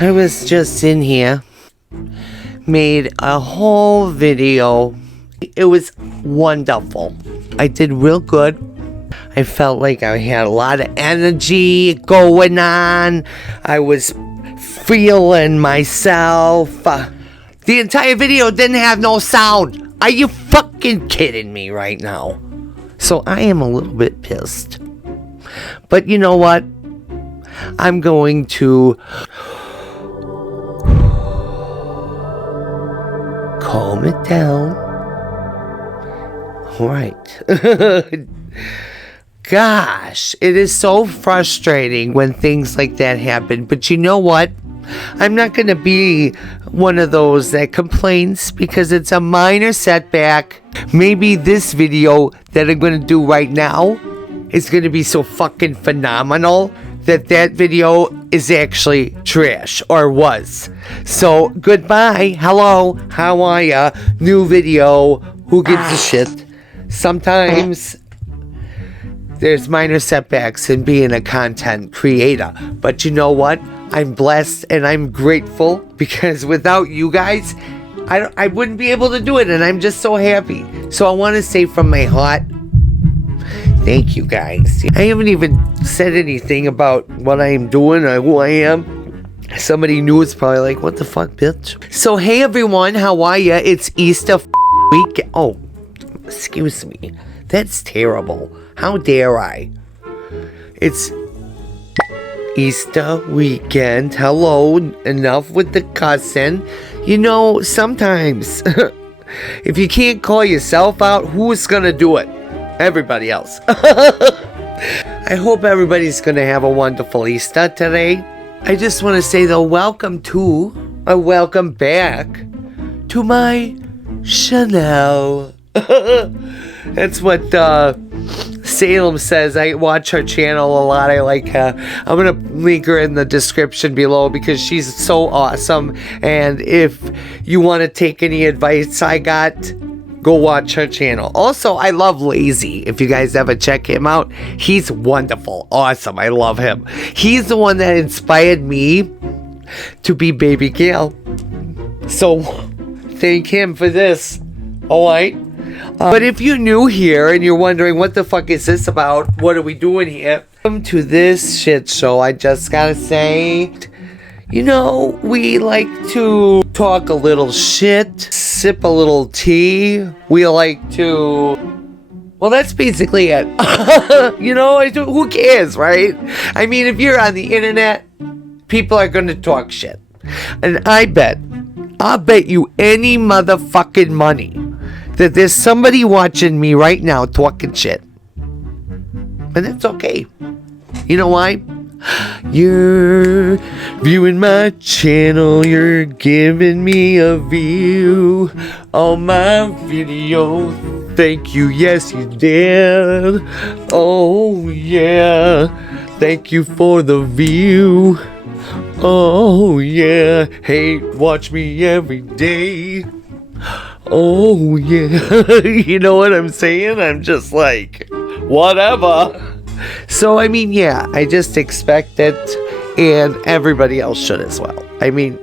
I was just in here, made a whole video. It was wonderful. I did real good. I felt like I had a lot of energy going on. I was feeling myself. The entire video didn't have no sound. Are you fucking kidding me right now? So I am a little bit pissed. But you know what? I'm going to calm it down. All right. Gosh, it is so frustrating when things like that happen. But you know what? I'm not going to be one of those that complains because it's a minor setback. Maybe this video that I'm going to do right now is going to be so fucking phenomenal that video is actually trash, or was. So, goodbye. Hello. How are ya? New video. Who gives a shit? Sometimes there's minor setbacks in being a content creator. But you know what? I'm blessed and I'm grateful because without you guys, I wouldn't be able to do it. And I'm just so happy. So I want to say from my heart, thank you guys. I haven't even said anything about what I am doing or who I am. Somebody new is probably like, what the fuck, bitch? So hey everyone, how are ya? It's Easter week. Oh, excuse me. That's terrible. How dare I? It's Easter weekend. Hello, enough with the cussing. You know, sometimes if you can't call yourself out, who's gonna do it? Everybody else. I hope everybody's gonna have a wonderful Easter today. I just want to say though, welcome back to my channel. That's what Salem says. I watch her channel a lot. I like her. I'm gonna link her in the description below because she's so awesome. And if you want to take any advice I got, go watch her channel. Also, I love Lazy. If you guys ever check him out, he's wonderful. Awesome. I love him. He's the one that inspired me to be Baby Gail. So, thank him for this. Alright? But if you're new here and you're wondering what the fuck is this about, what are we doing here? Welcome to this shit show. I just gotta say, you know, we like to talk a little shit, sip a little tea. We like to... Well, that's basically it. You know, who cares, right? I mean, if you're on the internet, people are going to talk shit. And I'll bet you any motherfucking money that there's somebody watching me right now talking shit. And that's okay. You know why? You're viewing my channel, you're giving me a view on my video. Thank you, yes you did. Oh yeah, thank you for the view. Oh yeah, hey, watch me every day. Oh yeah, you know what I'm saying? I'm just like, whatever. So, I mean, yeah, I just expect it, and everybody else should as well. I mean,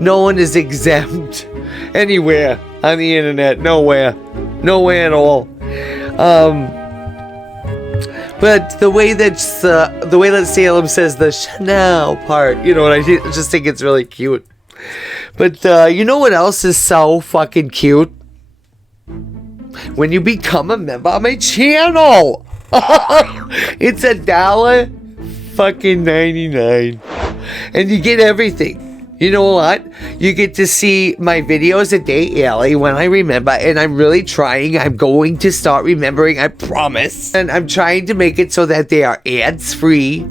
no one is exempt anywhere on the internet, nowhere at all. But the way that Salem says the Chanel part, you know what, I just think it's really cute. But you know what else is so fucking cute? When you become a member of my channel. It's $1.99 and you get everything. You know what? You get to see my videos a day early when I remember, and I'm really trying. I'm going to start remembering, I promise. And I'm trying to make it so that they are ads free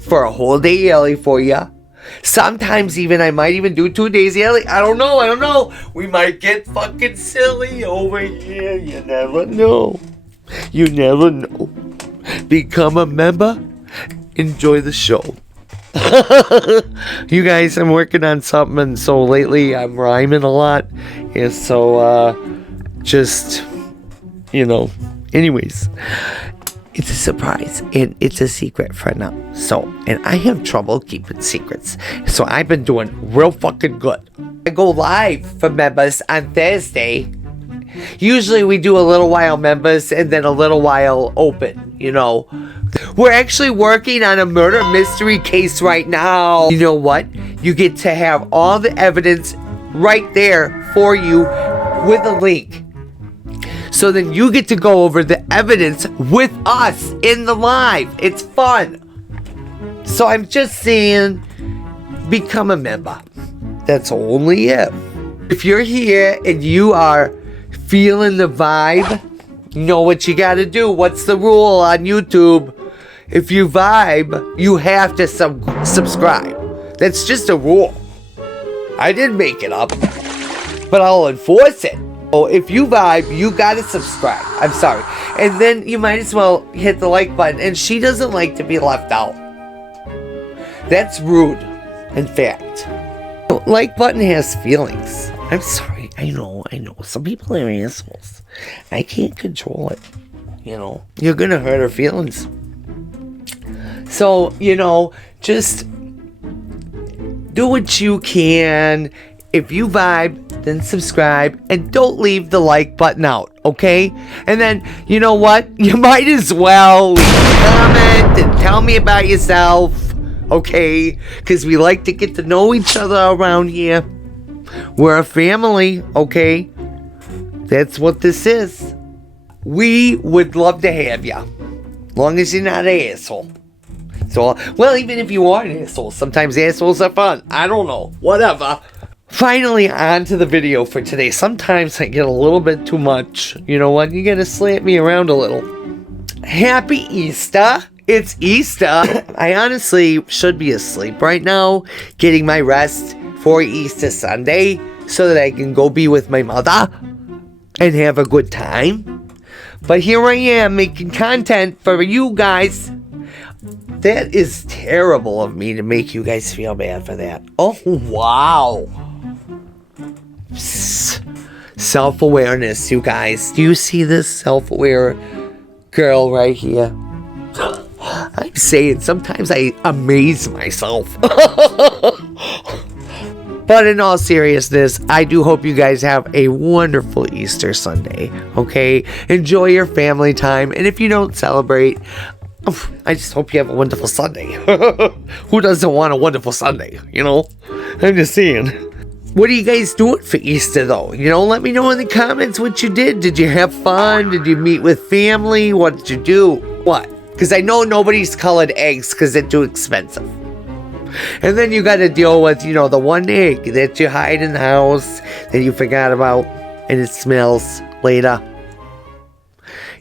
for a whole day early for you. Sometimes even I might even do 2 days early. I don't know. We might get fucking silly over here. You never know. You never know. Become a member. Enjoy the show. You guys, I'm working on something, and so lately I'm rhyming a lot. And so, just, you know, anyways. It's a surprise, and it's a secret for now. So, and I have trouble keeping secrets. So I've been doing real fucking good. I go live for members on Thursday. Usually we do a little while members and then a little while open, you know. We're actually working on a murder mystery case right now. You know what? You get to have all the evidence right there for you with a link. So then you get to go over the evidence with us in the live. It's fun. So I'm just saying, become a member. That's only it. If you're here and you are feeling the vibe, you know what you gotta do. What's the rule on YouTube? If you vibe, you have to subscribe. That's just a rule. I didn't make it up, but I'll enforce it. Oh, if you vibe, you gotta subscribe. I'm sorry. And then you might as well hit the like button. And she doesn't like to be left out. That's rude, in fact. Like button has feelings. I'm sorry. I know. Some people are assholes. I can't control it. You know, you're gonna hurt her feelings. So, you know, just do what you can. If you vibe, then subscribe, and don't leave the like button out, okay? And then, you know what? You might as well leave a comment and tell me about yourself, okay? Because we like to get to know each other around here. We're a family, okay? That's what this is. We would love to have you, as long as you're not an asshole. So, well, even if you are an asshole, sometimes assholes are fun. I don't know. Whatever. Finally, on to the video for today. Sometimes I get a little bit too much. You know what? You gotta slant me around a little. Happy Easter. It's Easter. I honestly should be asleep right now, getting my rest for Easter Sunday so that I can go be with my mother and have a good time. But here I am making content for you guys. That is terrible of me to make you guys feel bad for that. Oh, wow. Self-awareness, you guys. Do you see this self-aware girl right here? I'm saying sometimes I amaze myself. But in all seriousness, I do hope you guys have a wonderful Easter Sunday, okay? Enjoy your family time, and if you don't celebrate, I just hope you have a wonderful Sunday. Who doesn't want a wonderful Sunday, you know? I'm just saying. What are you guys doing for Easter, though? You know, let me know in the comments what you did. Did you have fun? Did you meet with family? What did you do? What? Because I know nobody's colored eggs because they're too expensive. And then you got to deal with, you know, the one egg that you hide in the house that you forgot about and it smells later.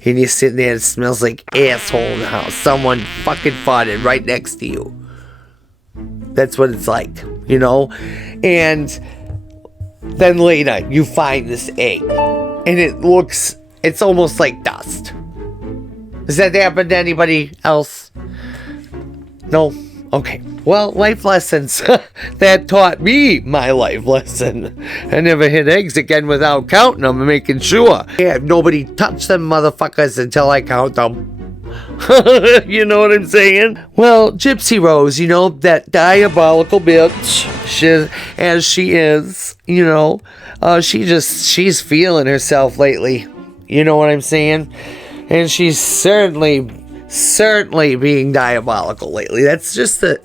And you're sitting there and it smells like asshole in the house. Someone fucking farted right next to you. That's what it's like, you know? And then later you find this egg. And it's almost like dust. Has that happened to anybody else? No? Okay. Well, life lessons. That taught me my life lesson. I never hit eggs again without counting them and making sure. Yeah, nobody touch them motherfuckers until I count them. You know what I'm saying? Well, Gypsy Rose, you know, that diabolical bitch, as she is, you know, she's feeling herself lately. You know what I'm saying? And she's certainly being diabolical lately. That's just the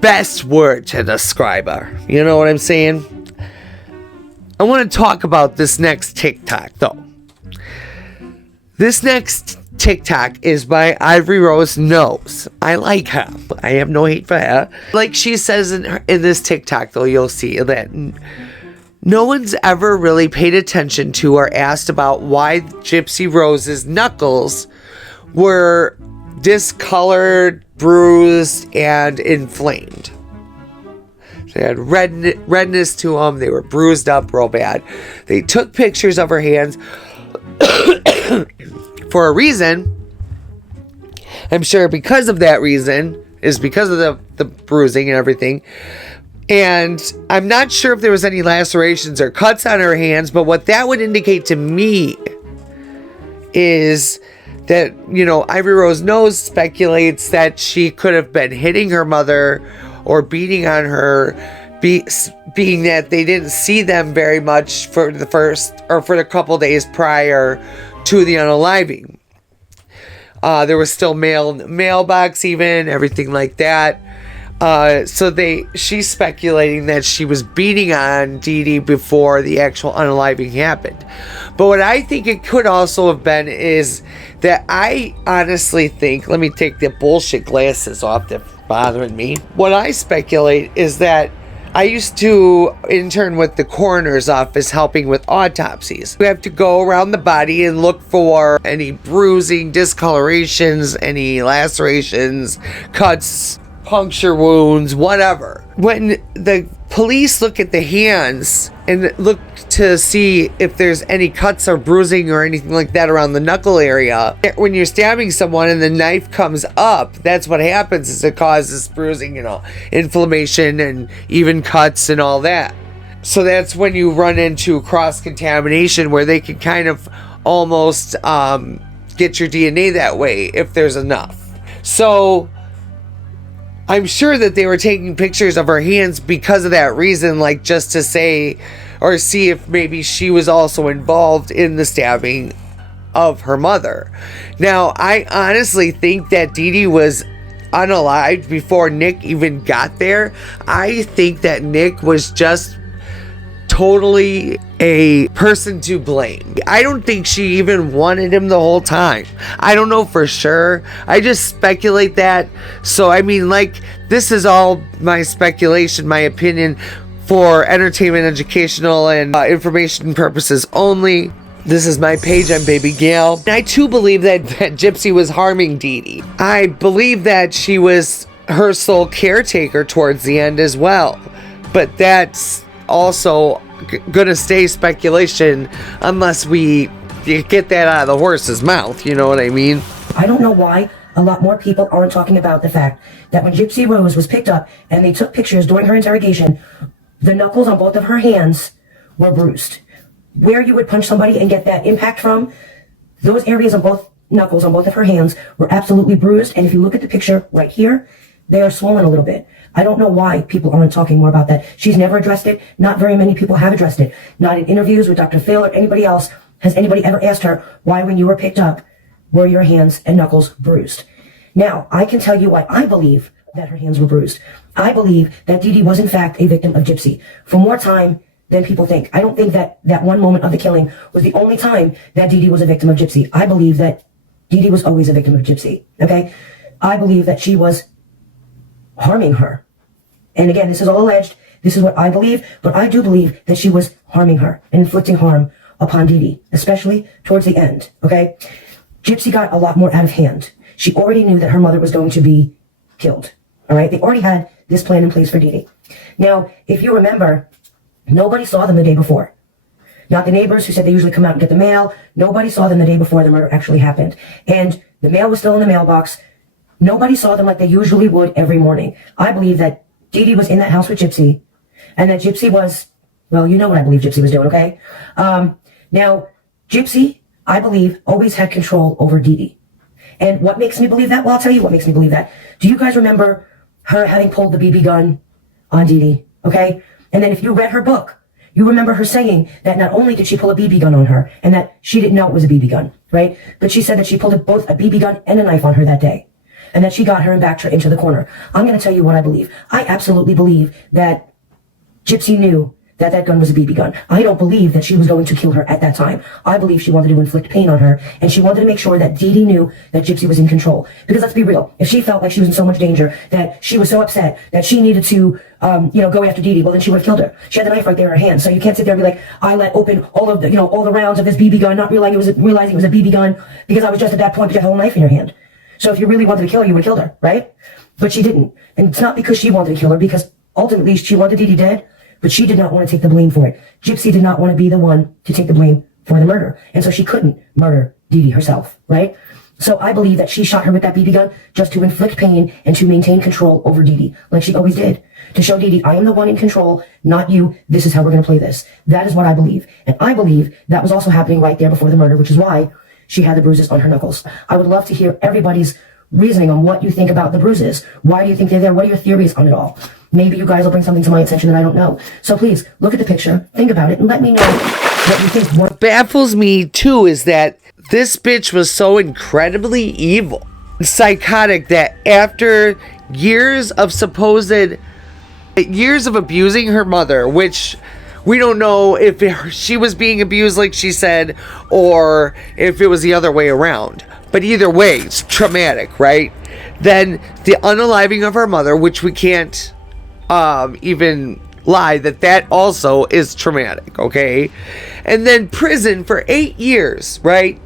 best word to describe her. You know what I'm saying? I want to talk about this next TikTok, though. This next TikTok is by Ivory Rose Knows. I like her. I have no hate for her. Like she says in this TikTok, though, you'll see that no one's ever really paid attention to or asked about why Gypsy Rose's knuckles were discolored, bruised, and inflamed. They had redness to them. They were bruised up real bad. They took pictures of her hands for a reason. I'm sure because of that reason is because of the bruising and everything. And I'm not sure if there was any lacerations or cuts on her hands, but what that would indicate to me is that, Ivory Rose knows, speculates that she could have been hitting her mother or beating on her, being that they didn't see them very much for the couple days prior to the unaliving. There was still mail in the mailbox, even everything like that. So she's speculating that she was beating on Dee Dee before the actual unaliving happened. But what I think it could also have been is that I honestly think, let me take the bullshit glasses off that's bothering me. What I speculate is that I used to intern with the coroner's office helping with autopsies. We have to go around the body and look for any bruising, discolorations, any lacerations, cuts, puncture wounds, whatever. When the police look at the hands and look to see if there's any cuts or bruising or anything like that around the knuckle area, when you're stabbing someone and the knife comes up, that's what happens, is it causes bruising, inflammation and even cuts and all that. So that's when you run into cross-contamination, where they can kind of almost get your DNA that way if there's enough. So I'm sure that they were taking pictures of her hands because of that reason, like just to say or see if maybe she was also involved in the stabbing of her mother. Now, I honestly think that Dee Dee was unalived before Nick even got there. I think that Nick was just totally a person to blame. I don't think she even wanted him the whole time. I don't know for sure. I just speculate that. So, this is all my speculation, my opinion, for entertainment, educational, and information purposes only. This is my page. I'm Baby Gail. I too believe that Gypsy was harming Dee Dee. I believe that she was her sole caretaker towards the end as well. But that's also gonna stay speculation unless we get that out of the horse's mouth, you know what I mean? I don't know why a lot more people aren't talking about the fact that when Gypsy Rose was picked up and they took pictures during her interrogation, the knuckles on both of her hands were bruised. Where you would punch somebody and get that impact from, those areas on both knuckles on both of her hands were absolutely bruised. And if you look at the picture right here, they are swollen a little bit. I don't know why people aren't talking more about that. She's never addressed it. Not very many people have addressed it. Not in interviews with Dr. Phil or anybody else has anybody ever asked her, why when you were picked up were your hands and knuckles bruised? Now, I can tell you why I believe that her hands were bruised. I believe that Dee Dee was in fact a victim of Gypsy for more time than people think. I don't think that that one moment of the killing was the only time that Dee Dee was a victim of Gypsy. I believe that Dee Dee was always a victim of Gypsy, okay? I believe that she was harming her. And again, this is all alleged. This is what I believe, but I do believe that she was harming her and inflicting harm upon Dee Dee, especially towards the end, okay? Gypsy got a lot more out of hand. She already knew that her mother was going to be killed, all right? They already had this plan in place for Dee Dee. Now, if you remember, nobody saw them the day before. Not the neighbors who said they usually come out and get the mail. Nobody saw them the day before the murder actually happened. And the mail was still in the mailbox. Nobody saw them like they usually would every morning. I believe that Dee Dee was in that house with Gypsy, and that Gypsy was, well, you know what I believe Gypsy was doing, okay? Now, Gypsy, I believe, always had control over Dee Dee. And what makes me believe that? Well, I'll tell you what makes me believe that. Do you guys remember her having pulled the BB gun on Dee Dee, okay? And then if you read her book, you remember her saying that not only did she pull a BB gun on her, and that she didn't know it was a BB gun, right? But she said that she pulled both a BB gun and a knife on her that day, and that she got her and backed her into the corner. I'm going to tell you what I believe. I absolutely believe that Gypsy knew that that gun was a BB gun. I don't believe that she was going to kill her at that time. I believe she wanted to inflict pain on her, and she wanted to make sure that Dee Dee knew that Gypsy was in control. Because let's be real, if she felt like she was in so much danger, that she was so upset, that she needed to, go after Dee Dee, well then she would have killed her. She had the knife right there in her hand, so you can't sit there and be like, I let open all of the, all the rounds of this BB gun, not realizing it was a BB gun, because I was just at that point, but you had a whole knife in your hand. So if you really wanted to kill her, you would have killed her, right? But she didn't. And it's not because she wanted to kill her, because ultimately she wanted Dee Dee dead, but she did not want to take the blame for it. Gypsy did not want to be the one to take the blame for the murder. And so she couldn't murder Dee Dee herself, right? So I believe that she shot her with that BB gun just to inflict pain and to maintain control over Dee Dee, like she always did. To show Dee Dee, I am the one in control, not you. This is how we're going to play this. That is what I believe. And I believe that was also happening right there before the murder, which is why she had the bruises on her knuckles. I would love to hear everybody's reasoning on what you think about the bruises. Why do you think they're there? What are your theories on it all? Maybe you guys will bring something to my attention that I don't know. So please, look at the picture, think about it, and let me know what you think. What baffles me, too, is that this bitch was so incredibly evil, psychotic, that after years of abusing her mother, which we don't know if she was being abused like she said, or if it was the other way around. But either way, it's traumatic, right? Then the unaliving of her mother, which we can't even lie that also is traumatic, okay? And then prison for 8 years, right?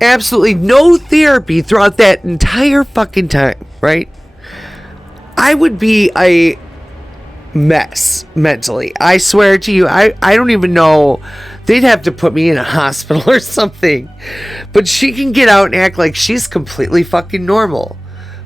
Absolutely no therapy throughout that entire fucking time, right? I would be a mess mentally. I swear to you, I don't even know. They'd have to put me in a hospital or something. But she can get out and act like she's completely fucking normal.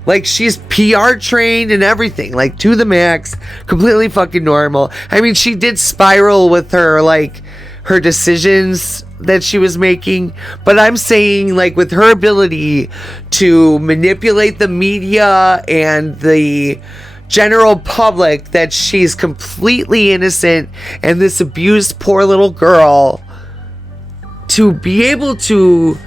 Like she's PR trained and everything, like to the max, completely fucking normal. I mean, she did spiral with her, like, her decisions that she was making, but I'm saying, like, with her ability to manipulate the media and the general public, that she's completely innocent, and this abused poor little girl, to be able to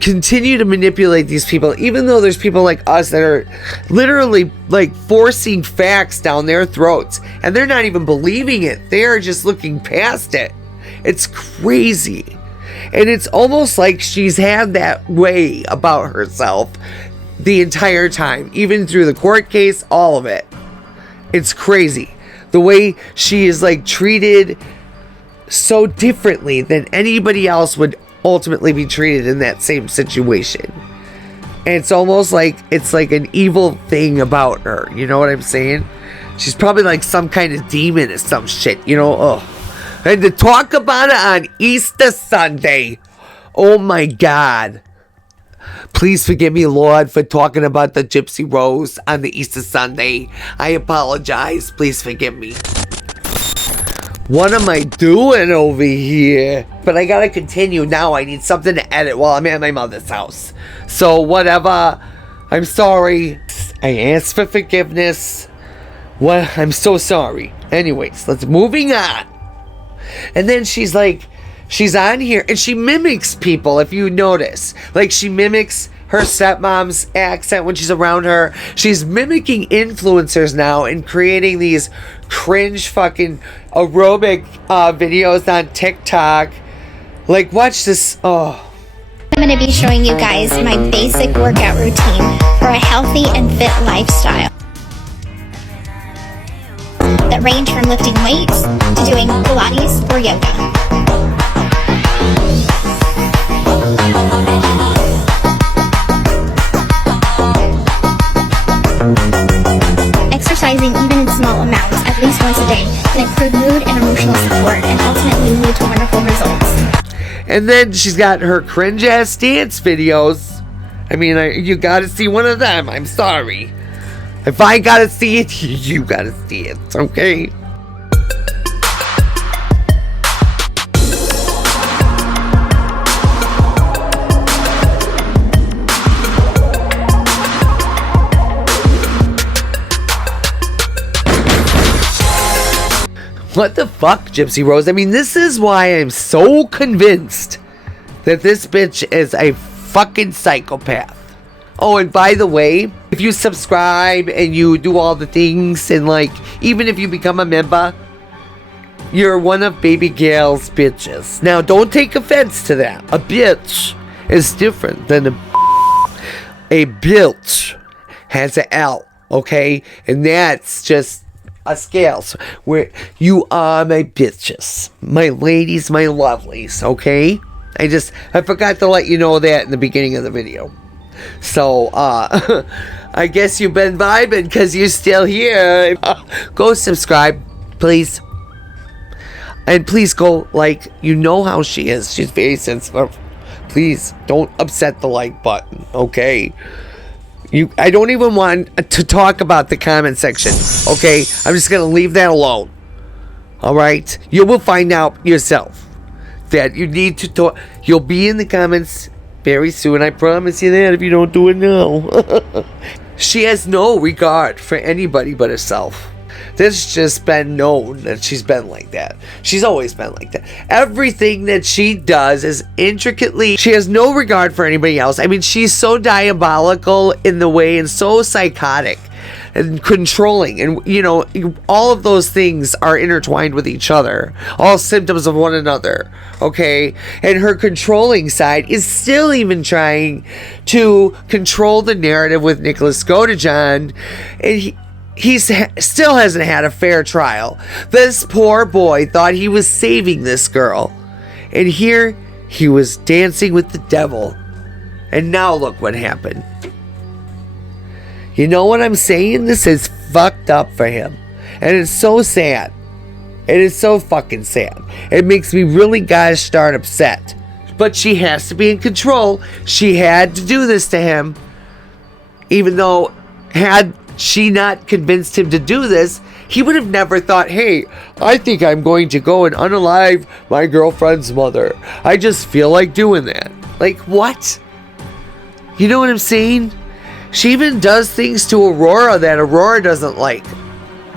continue to manipulate these people, even though there's people like us that are literally like forcing facts down their throats, and they're not even believing it, they're just looking past it. It's crazy. And it's almost like she's had that way about herself the entire time, even through the court case, all of it. It's crazy the way she is, like, treated so differently than anybody else would ultimately be treated in that same situation. And it's almost like it's like an evil thing about her, you know what I'm saying? She's probably like some kind of demon or some shit, you know. Oh, and to talk about it on Easter Sunday, oh my God. Please forgive me, Lord, for talking about the Gypsy Rose on the Easter Sunday. I apologize. Please forgive me. What am I doing over here? But I gotta continue now. I need something to edit while I'm at my mother's house. So whatever. I'm sorry. I asked for forgiveness. What? I'm so sorry. Anyways, let's moving on. And then she's like, she's on here and she mimics people, if you notice. Like, she mimics her stepmom's accent when she's around her. She's mimicking influencers now and creating these cringe fucking aerobic videos on TikTok. Like, watch this. Oh. I'm going to be showing you guys my basic workout routine for a healthy and fit lifestyle that range from lifting weights to doing Pilates or yoga. Exercising even in small amounts, at least once a day, can improve mood and emotional support and ultimately lead to wonderful results. And then she's got her cringe ass dance videos. I mean, you gotta see one of them. I'm sorry. If I gotta see it, you gotta see it, okay? What the fuck, Gypsy Rose? I mean, this is why I'm so convinced that this bitch is a fucking psychopath. Oh, and by the way, if you subscribe and you do all the things, and like, even if you become a member, you're one of Baby Gail's bitches. Now, don't take offense to that. A bitch is different than a bitch has an L, okay? And that's just a scale. So where you are my bitches, my ladies, my lovelies, okay? I forgot to let you know that in the beginning of the video. So, I guess you've been vibing because you're still here. Go subscribe, please. And please go, like, you know how she is. She's very sensitive. Please, don't upset the like button, okay? I don't even want to talk about the comment section, okay? I'm just going to leave that alone. All right? You will find out yourself. that you need to talk. You'll be in the comments very soon. I promise you that if you don't do it now. She has no regard for anybody but herself. This just been known that she's been like that. She's always been like that. Everything that she does is intricately. She has no regard for anybody else. I mean, she's so diabolical in the way and so psychotic and controlling, and you know, all of those things are intertwined with each other, all symptoms of one another. Okay, and her controlling side is still even trying to control the narrative with Nicholas Godejohn, and he still hasn't had a fair trial. This poor boy thought he was saving this girl, and here he was dancing with the devil, and now look what happened. You know what I'm saying? This is fucked up for him. And it's so sad. It is so fucking sad. It makes me really gosh darn upset. But she has to be in control. She had to do this to him. Even though, had she not convinced him to do this, he would have never thought, hey, I think I'm going to go and unalive my girlfriend's mother. I just feel like doing that. Like, what? You know what I'm saying? She even does things to Aurora that Aurora doesn't like.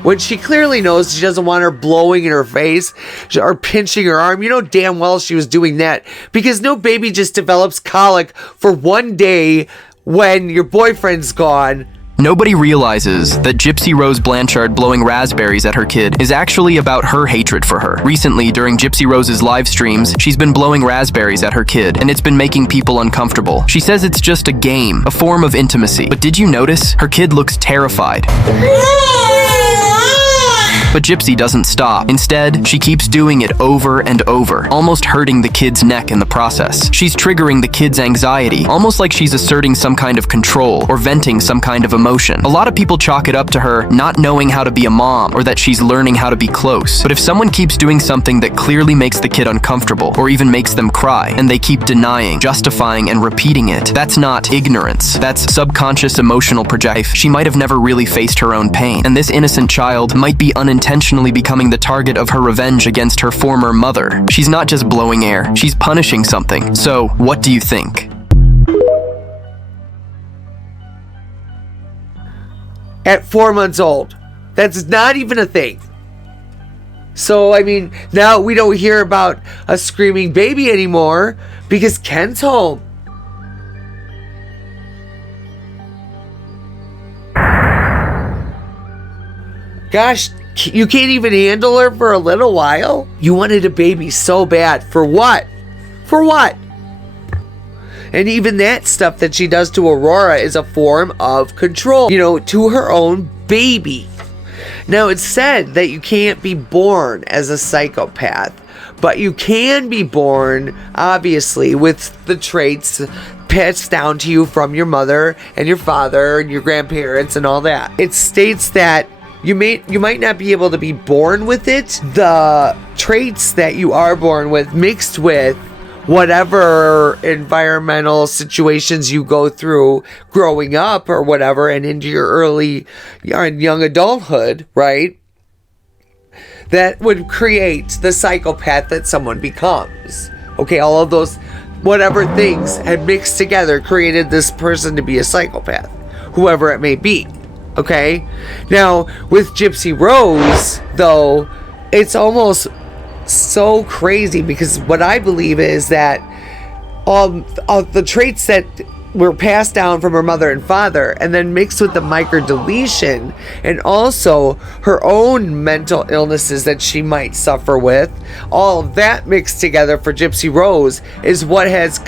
When she clearly knows she doesn't want her blowing in her face or pinching her arm. You know damn well she was doing that. Because no baby just develops colic for one day when your boyfriend's gone. Nobody realizes that Gypsy Rose Blanchard blowing raspberries at her kid is actually about her hatred for her. Recently, during Gypsy Rose's live streams, she's been blowing raspberries at her kid, and it's been making people uncomfortable. She says it's just a game, a form of intimacy. But did you notice? Her kid looks terrified. But Gypsy doesn't stop. Instead, she keeps doing it over and over, almost hurting the kid's neck in the process. She's triggering the kid's anxiety, almost like she's asserting some kind of control or venting some kind of emotion. A lot of people chalk it up to her not knowing how to be a mom or that she's learning how to be close. But if someone keeps doing something that clearly makes the kid uncomfortable or even makes them cry, and they keep denying, justifying, and repeating it, that's not ignorance. That's subconscious emotional projection. She might have never really faced her own pain, and this innocent child might be unintentionally becoming the target of her revenge against her former mother. She's not just blowing air, she's punishing something. So, what do you think? At 4 months old. That's not even a thing. So, I mean, now we don't hear about a screaming baby anymore because Ken's home. Gosh, you can't even handle her for a little while? You wanted a baby so bad. For what? For what? And even that stuff that she does to Aurora is a form of control, you know, to her own baby. Now, it's said that you can't be born as a psychopath, but you can be born, obviously, with the traits passed down to you from your mother and your father and your grandparents and all that. It states that you might not be able to be born with it. The traits that you are born with mixed with whatever environmental situations you go through growing up or whatever and into your early and young adulthood, right? That would create the psychopath that someone becomes. Okay, all of those whatever things had mixed together created this person to be a psychopath, whoever it may be. Okay, now with Gypsy Rose, though, it's almost so crazy because what I believe is that the traits that were passed down from her mother and father and then mixed with the microdeletion and also her own mental illnesses that she might suffer with, all of that mixed together for Gypsy Rose is what has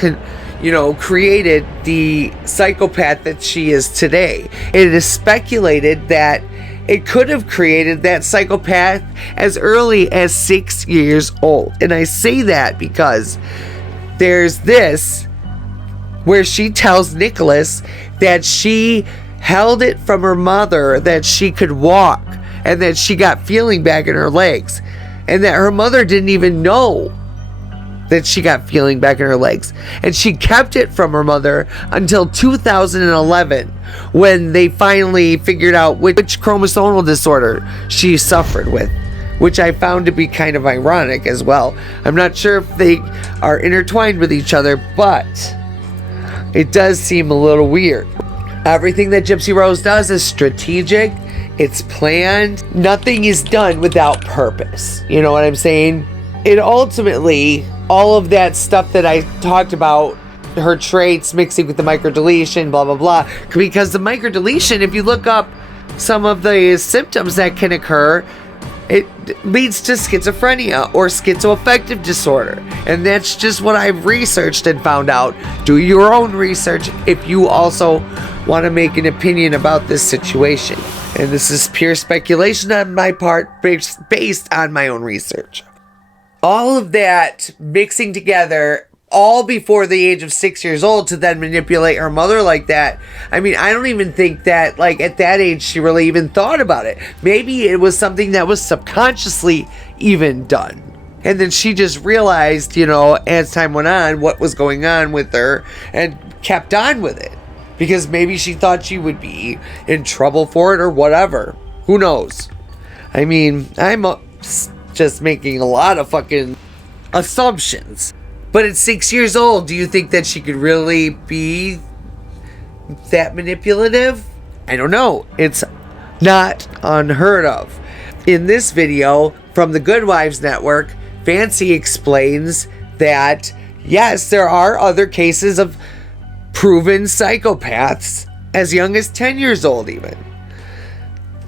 created the psychopath that she is today. It is speculated that it could have created that psychopath as early as 6 years old. And I say that because there's this where she tells Nicholas that she held it from her mother that she could walk and that she got feeling back in her legs and that her mother didn't even know that she got feeling back in her legs. And she kept it from her mother until 2011 when they finally figured out which chromosomal disorder she suffered with. which I found to be kind of ironic as well. I'm not sure if they are intertwined with each other, but it does seem a little weird. Everything that Gypsy Rose does is strategic, it's planned. Nothing is done without purpose. You know what I'm saying? It ultimately, all of that stuff that I talked about, her traits mixing with the microdeletion, blah, blah, blah. Because the microdeletion, if you look up some of the symptoms that can occur, it leads to schizophrenia or schizoaffective disorder. And that's just what I've researched and found out. Do your own research if you also want to make an opinion about this situation. And this is pure speculation on my part based on my own research. All of that mixing together, all before the age of 6 years old, to then manipulate her mother like that. I mean, I don't even think that, like, at that age she really even thought about it. Maybe it was something that was subconsciously even done. And then she just realized, you know, as time went on, what was going on with her and kept on with it. Because maybe she thought she would be in trouble for it or whatever. Who knows? I mean, I'm just making a lot of fucking assumptions. But at 6 years old, do you think that she could really be that manipulative? I don't know. It's not unheard of. In this video from the Good Wives Network, Fancy explains that, yes, there are other cases of proven psychopaths as young as 10 years old even.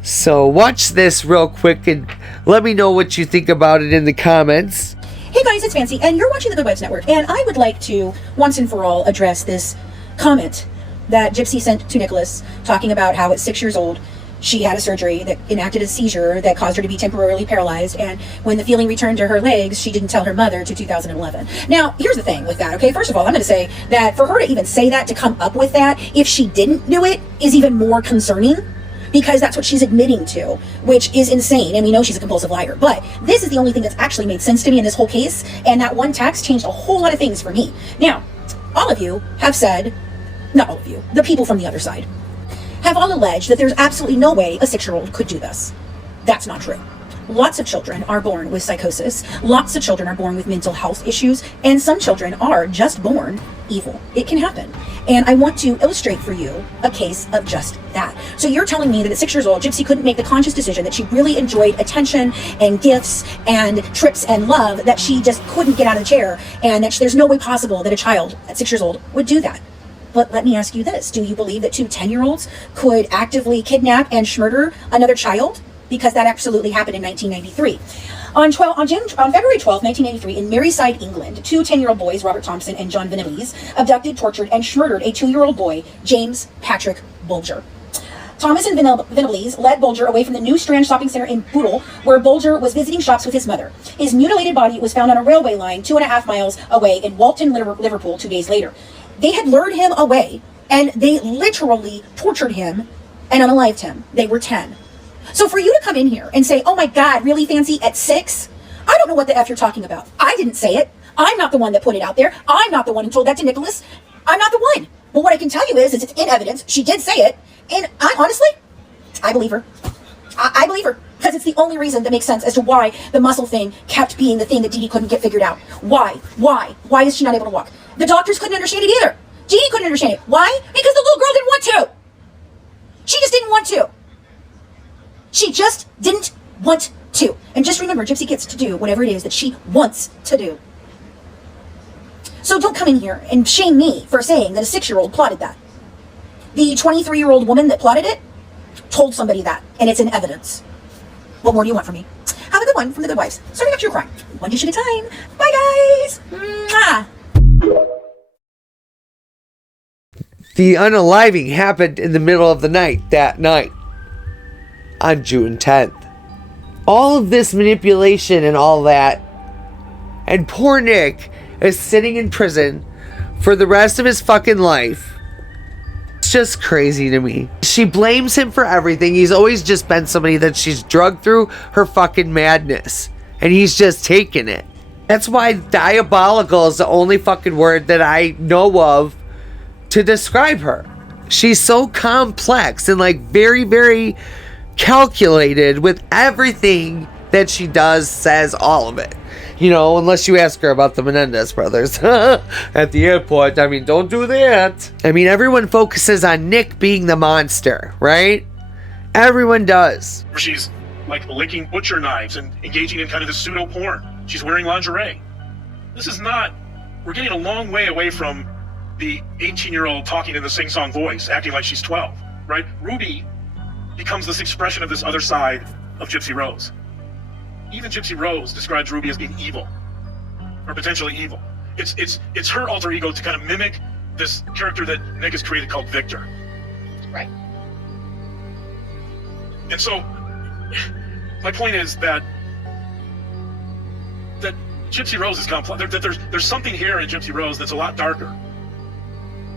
So watch this real quick and let me know what you think about it in the comments. Hey guys, it's Fancy, and you're watching the Good Wives Network, and I would like to, once and for all, address this comment that Gypsy sent to Nicholas, talking about how at 6 years old, she had a surgery that enacted a seizure that caused her to be temporarily paralyzed, and when the feeling returned to her legs, she didn't tell her mother to 2011. Now, here's the thing with that, okay? First of all, I'm going to say that for her to even say that, to come up with that, if she didn't do it, is even more concerning. Because that's what she's admitting to, which is insane. And we know she's a compulsive liar. But this is the only thing that's actually made sense to me in this whole case. And that one text changed a whole lot of things for me. Now, all of you have said, not all of you, the people from the other side, have all alleged that there's absolutely no way a 6-year-old could do this. That's not true. Lots of children are born with psychosis. Lots of children are born with mental health issues. And some children are just born evil. It can happen. And I want to illustrate for you a case of just that. So you're telling me that at 6 years old, Gypsy couldn't make the conscious decision that she really enjoyed attention and gifts and trips and love, that she just couldn't get out of the chair, and that there's no way possible that a child at 6 years old would do that. But let me ask you this. Do you believe that 2 10-year-olds could actively kidnap and murder another child? Because that absolutely happened in 1993. On February 12, 1983, in Merseyside, England, 2 10-year-old boys, Robert Thompson and John Venables, abducted, tortured, and murdered a 2-year-old boy, James Patrick Bulger. Thomas and Venables led Bulger away from the New Strand shopping center in Bootle, where Bulger was visiting shops with his mother. His mutilated body was found on a railway line 2.5 miles away in Walton, Liverpool, 2 days later. They had lured him away, and they literally tortured him and unalived him. They were 10. So for you to come in here and say, oh my God, really, Fancy, at 6? I don't know what the F you're talking about. I didn't say it. I'm not the one that put it out there. I'm not the one who told that to Nicholas. I'm not the one. But what I can tell you is it's in evidence. She did say it. And I believe her. I believe her. Because it's the only reason that makes sense as to why the muscle thing kept being the thing that Dee Dee couldn't get figured out. Why? Why is she not able to walk? The doctors couldn't understand it either. Dee Dee couldn't understand it. Why? Because the little girl didn't want to. She just didn't want to. She just didn't want to. And just remember, Gypsy gets to do whatever it is that she wants to do. So don't come in here and shame me for saying that a 6-year-old plotted that. The 23-year-old woman that plotted it told somebody that, and it's in evidence. What more do you want from me? Have a good one from the Good Wives. Starting up your crime. One dish at a time. Bye, guys. Mwah. The unaliving happened in the middle of the night that night, on June 10th. All of this manipulation and all that, and poor Nick is sitting in prison for the rest of his fucking life. It's just crazy to me. She blames him for everything. He's always just been somebody that she's drugged through her fucking madness, and he's just taken it. That's why diabolical is the only fucking word that I know of to describe her. She's so complex and like very, very calculated with everything that she does says all of it. You know, unless you ask her about the Menendez brothers at the airport. I mean, don't do that. I mean, everyone focuses on Nick being the monster, right? Everyone does. She's like licking butcher knives and engaging in kind of this pseudo porn. She's wearing lingerie. This is not, we're getting a long way away from the 18-year-old talking in the sing-song voice, acting like she's 12, right? Ruby becomes this expression of this other side of Gypsy Rose. Even Gypsy Rose describes Ruby as being evil, or potentially evil. It's her alter ego to kind of mimic this character that Nick has created called Victor. Right. And so, my point is that Gypsy Rose is complex. There's something here in Gypsy Rose that's a lot darker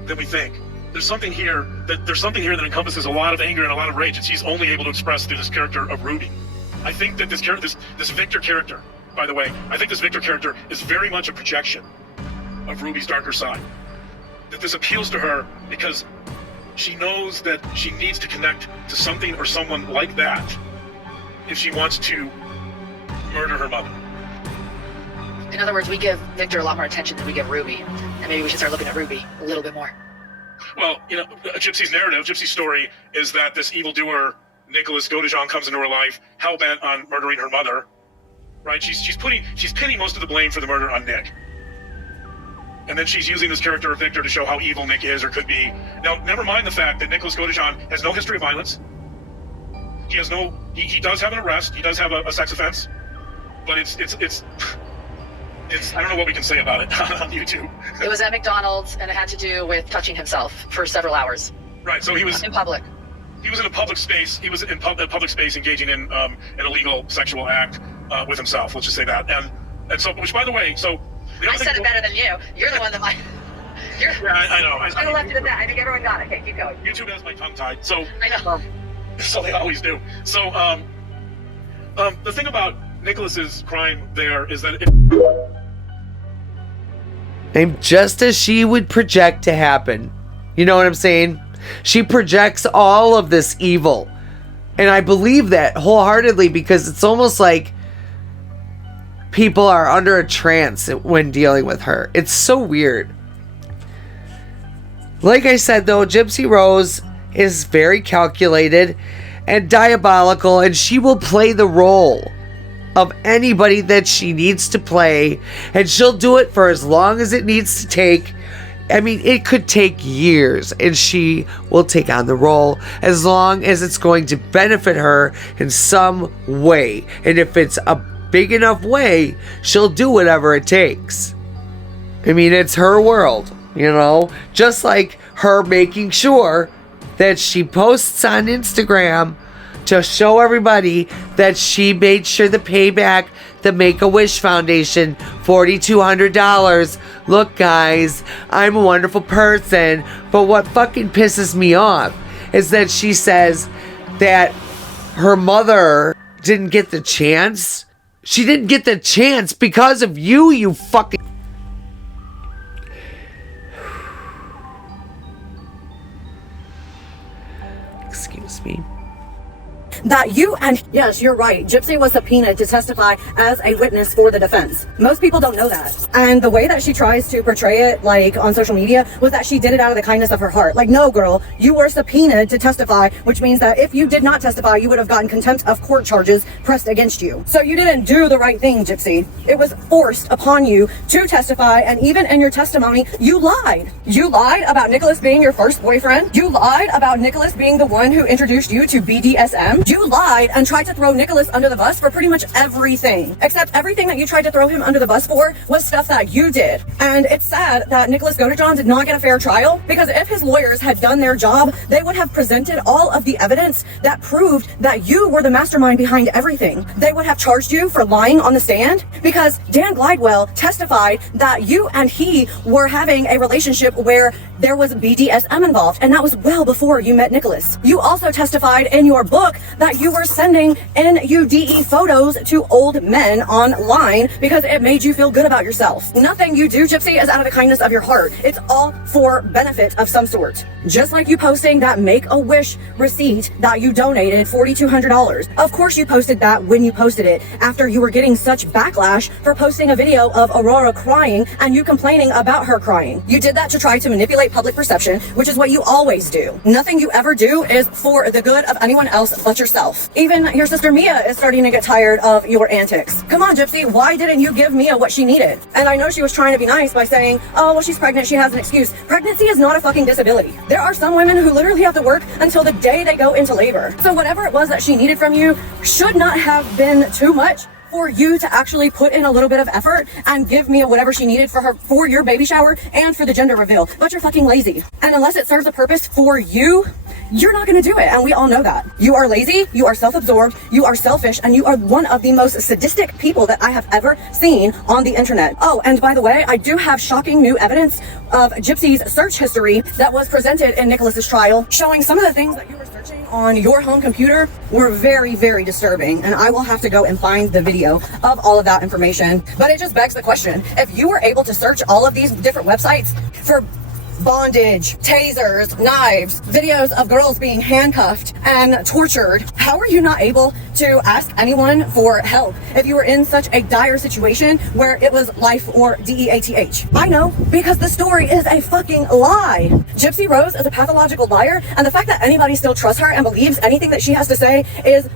than we think. There's something here that encompasses a lot of anger and a lot of rage that she's only able to express through this character of Ruby. I think that this Victor character, by the way, I think this Victor character is very much a projection of Ruby's darker side. That this appeals to her because she knows that she needs to connect to something or someone like that if she wants to murder her mother. In other words, we give Victor a lot more attention than we give Ruby, and maybe we should start looking at Ruby a little bit more. Well, you know, Gypsy's narrative, Gypsy's story is that this evildoer, Nicholas Godejohn, comes into her life, hell-bent on murdering her mother, right? She's pinning most of the blame for the murder on Nick. And then she's using this character of Victor to show how evil Nick is or could be. Now, never mind the fact that Nicholas Godejohn has no history of violence. He does have an arrest, he does have a sex offense, but it's I don't know what we can say about it on YouTube. It was at McDonald's, and it had to do with touching himself for several hours. Right, so he was in public. He was in a public space. He was in public space engaging in an illegal sexual act with himself. Let's just say that. And so, which by the way, so I said it better than you. You're the one that might. Yeah, I know. I left it at that. I think everyone got it. Okay, keep going. YouTube has my tongue tied. So I know. So they always do. So the thing about Nicholas's crime there is that and just as she would project to happen, you know what I'm saying? She projects all of this evil. And I believe that wholeheartedly because it's almost like people are under a trance when dealing with her. It's so weird. Like I said though, Gypsy Rose is very calculated and diabolical, and she will play the role of anybody that she needs to play, and she'll do it for as long as it needs to take. I mean, it could take years, and she will take on the role as long as it's going to benefit her in some way. And if it's a big enough way, she'll do whatever it takes. I mean, it's her world, you know? Just like her making sure that she posts on Instagram to show everybody that she made sure to pay back the Make-A-Wish Foundation $4,200. Look, guys, I'm a wonderful person, but what fucking pisses me off is that she says that her mother didn't get the chance. She didn't get the chance because of you, you fucking... Excuse me. That you and yes, you're right. Gypsy was subpoenaed to testify as a witness for the defense. Most people don't know that. And the way that she tries to portray it, like on social media, was that she did it out of the kindness of her heart. Like, no, girl, you were subpoenaed to testify, which means that if you did not testify, you would have gotten contempt of court charges pressed against you. So you didn't do the right thing, Gypsy. It was forced upon you to testify, and even in your testimony, you lied. You lied about Nicholas being your first boyfriend. You lied about Nicholas being the one who introduced you to BDSM. You lied and tried to throw Nicholas under the bus for pretty much everything, except everything that you tried to throw him under the bus for was stuff that you did. And it's sad that Nicholas Godejohn did not get a fair trial, because if his lawyers had done their job, they would have presented all of the evidence that proved that you were the mastermind behind everything. They would have charged you for lying on the stand, because Dan Glidewell testified that you and he were having a relationship where there was BDSM involved, and that was well before you met Nicholas. You also testified in your book that you were sending NUDE photos to old men online because it made you feel good about yourself. Nothing you do, Gypsy, is out of the kindness of your heart. It's all for benefit of some sort. Just like you posting that Make-A-Wish receipt that you donated $4,200. Of course you posted that when you posted it, after you were getting such backlash for posting a video of Aurora crying and you complaining about her crying. You did that to try to manipulate public perception, which is what you always do. Nothing you ever do is for the good of anyone else but yourself. Even your sister Mia is starting to get tired of your antics. Come on, Gypsy, why didn't you give Mia what she needed? And I know she was trying to be nice by saying, oh, well, she's pregnant, she has an excuse. Pregnancy is not a fucking disability. There are some women who literally have to work until the day they go into labor. So whatever it was that she needed from you should not have been too much for you to actually put in a little bit of effort and give Mia whatever she needed for your baby shower and for the gender reveal. But you're fucking lazy. And unless it serves a purpose for you, you're not gonna do it. And we all know that. You are lazy, you are self-absorbed, you are selfish, and you are one of the most sadistic people that I have ever seen on the internet. Oh, and by the way, I do have shocking new evidence of Gypsy's search history that was presented in Nicholas's trial, showing some of the things that you were searching on your home computer were very, very disturbing. And I will have to go and find the video of all of that information. But it just begs the question, if you were able to search all of these different websites for bondage, tasers, knives, videos of girls being handcuffed and tortured, how are you not able to ask anyone for help if you were in such a dire situation where it was life or DEATH? I know, because the story is a fucking lie. Gypsy Rose is a pathological liar, and the fact that anybody still trusts her and believes anything that she has to say is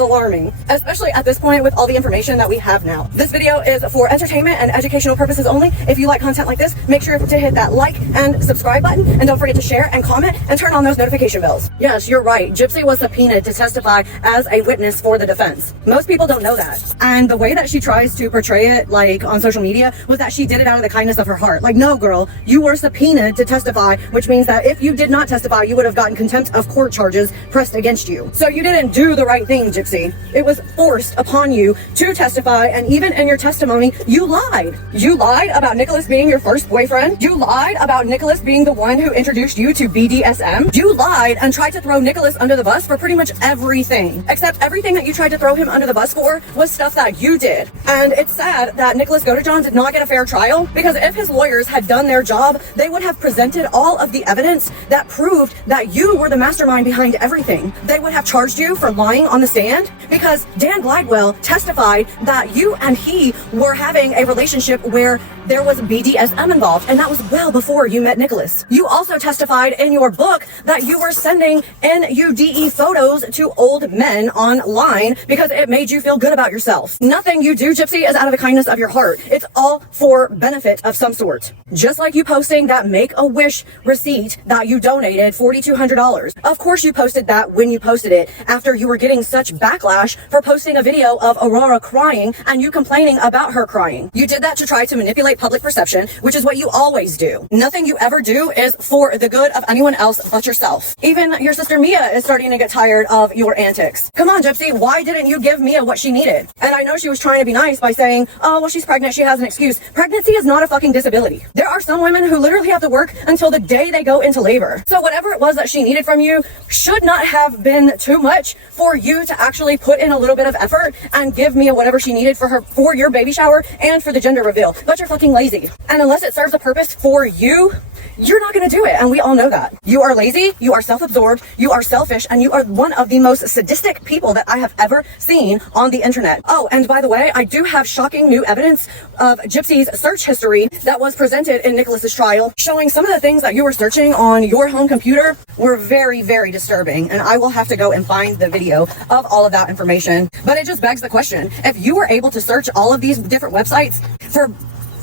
alarming, especially at this point with all the information that we have now. This video is for entertainment and educational purposes only. If you like content like this, make sure to hit that like and subscribe button, and don't forget to share and comment and turn on those notification bells. Yes, you're right. Gypsy was subpoenaed to testify as a witness for the defense. Most people don't know that. And the way that she tries to portray it, like on social media, was that she did it out of the kindness of her heart. Like, no, girl, you were subpoenaed to testify, which means that if you did not testify, you would have gotten contempt of court charges pressed against you. So you didn't do the right thing, Gypsy. It was forced upon you to testify, and even in your testimony, you lied. You lied about Nicholas being your first boyfriend. You lied about Nicholas being the one who introduced you to BDSM. You lied and tried to throw Nicholas under the bus for pretty much everything, except everything that you tried to throw him under the bus for was stuff that you did. And it's sad that Nicholas Godejohn did not get a fair trial, because if his lawyers had done their job, they would have presented all of the evidence that proved that you were the mastermind behind everything. They would have charged you for lying on the stand, because Dan Glidewell testified that you and he were having a relationship where there was BDSM involved, and that was well before you met Nicholas. You also testified in your book that you were sending NUDE photos to old men online because it made you feel good about yourself. Nothing you do, Gypsy, is out of the kindness of your heart. It's all for benefit of some sort. Just like you posting that Make-A-Wish receipt that you donated $4,200. Of course you posted that when you posted it, after you were getting such backlash for posting a video of Aurora crying and you complaining about her crying. You did that to try to manipulate public perception, which is what you always do. Nothing you ever do is for the good of anyone else but yourself. Even your sister Mia is starting to get tired of your antics. Come on, Gypsy, why didn't you give Mia what she needed? And I know she was trying to be nice by saying, oh, well, she's pregnant, she has an excuse. Pregnancy is not a fucking disability. There are some women who literally have to work until the day they go into labor. So whatever it was that she needed from you should not have been too much for you to actually put in a little bit of effort and give Mia whatever she needed for your baby shower and for the gender reveal. But you're fucking lazy. And unless it serves a purpose for you, you're not going to do it. And we all know that. You are lazy, you are self-absorbed, you are selfish, and you are one of the most sadistic people that I have ever seen on the internet. Oh, and by the way, I do have shocking new evidence of Gypsy's search history that was presented in Nicholas's trial, showing some of the things that you were searching on your home computer were very, very disturbing. And I will have to go and find the video of all of that information. But it just begs the question, if you were able to search all of these different websites for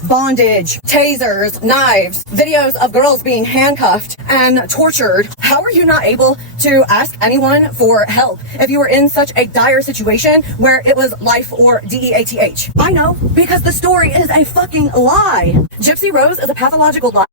bondage, tasers, knives, videos of girls being handcuffed and tortured, how are you not able to ask anyone for help if you were in such a dire situation where it was life or DEATH? I know, because the story is a fucking lie. Gypsy Rose is a pathological liar.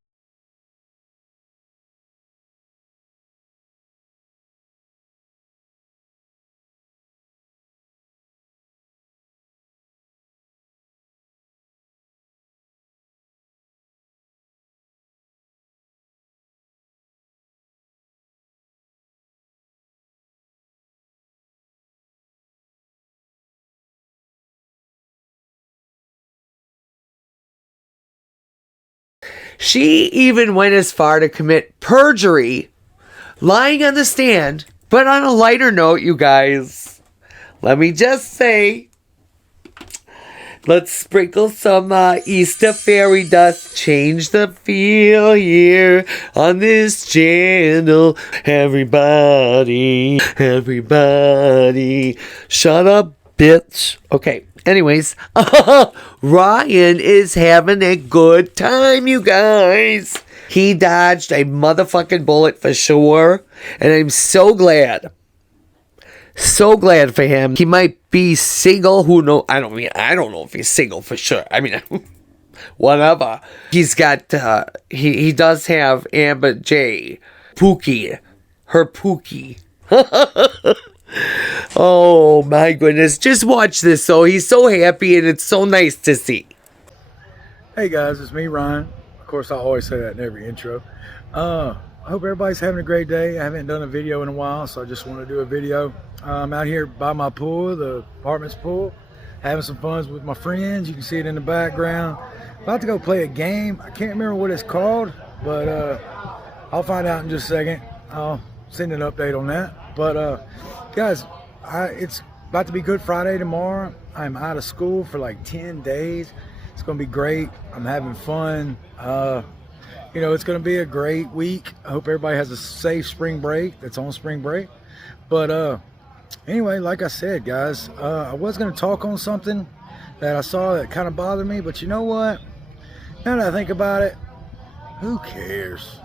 She even went as far to commit perjury, lying on the stand. But on a lighter note, you guys, let me just say, let's sprinkle some Easter fairy dust. Change the feel here on this channel. Everybody, shut up, bitch. Okay, anyways, Ryan is having a good time, you guys. He dodged a motherfucking bullet for sure, and I'm so glad. So glad for him. He might be single. Who knows? I don't know if he's single for sure. I mean, whatever. He's got, he does have Amber J. Pookie. Her Pookie. Oh my goodness. Just watch this. So he's so happy and it's so nice to see. Hey guys, it's me, Ryan. Of course, I always say that in every intro. I hope everybody's having a great day. I haven't done a video in a while, so I just want to do a video. I'm out here by my pool, the apartment's pool, having some fun with my friends. You can see it in the background. About to go play a game. I can't remember what it's called, but I'll find out in just a second. I'll send an update on that. But guys, it's about to be Good Friday tomorrow. I'm out of school for like 10 days. It's going to be great. I'm having fun. You know, it's going to be a great week. I hope everybody has a safe spring break that's on spring break. But anyway, like I said, guys, I was going to talk on something that I saw that kind of bothered me. But you know what? Now that I think about it, who cares?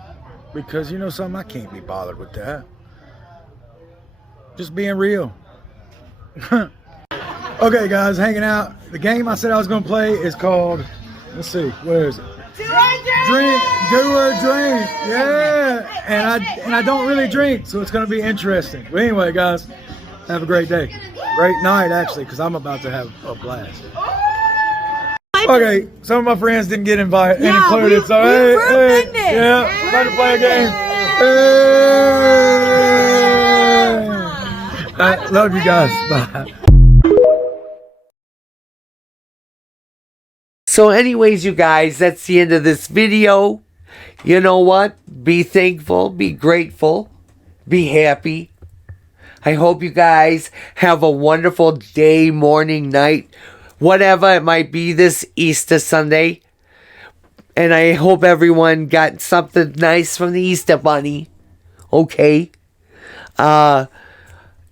Because you know something? I can't be bothered with that. Just being real. Okay, guys, hanging out. The game I said I was going to play is called, let's see, where is it? Drink, do or drink. Yeah. And I don't really drink, so it's going to be interesting. But anyway, guys, have a great day. Great night, actually, because I'm about to have a blast. Okay, some of my friends didn't get invited and included, so hey, yeah, about to play a game. Hey. I love you guys. Bye. So anyways, you guys, that's the end of this video. You know what? Be thankful, be grateful, be happy. I hope you guys have a wonderful day, morning, night, whatever it might be this Easter Sunday. And I hope everyone got something nice from the Easter Bunny. Okay?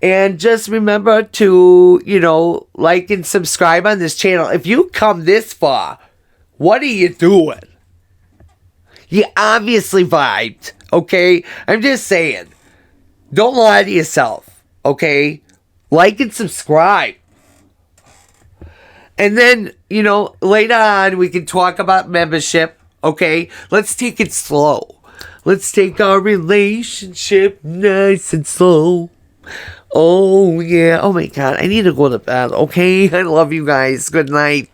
And just remember to, you know, like and subscribe on this channel. If you come this far, what are you doing? You obviously vibed, okay? I'm just saying. Don't lie to yourself, okay? Like and subscribe. And then, you know, later on, we can talk about membership, okay? Let's take it slow. Let's take our relationship nice and slow. Oh, yeah. Oh, my God. I need to go to bed, okay? I love you guys. Good night.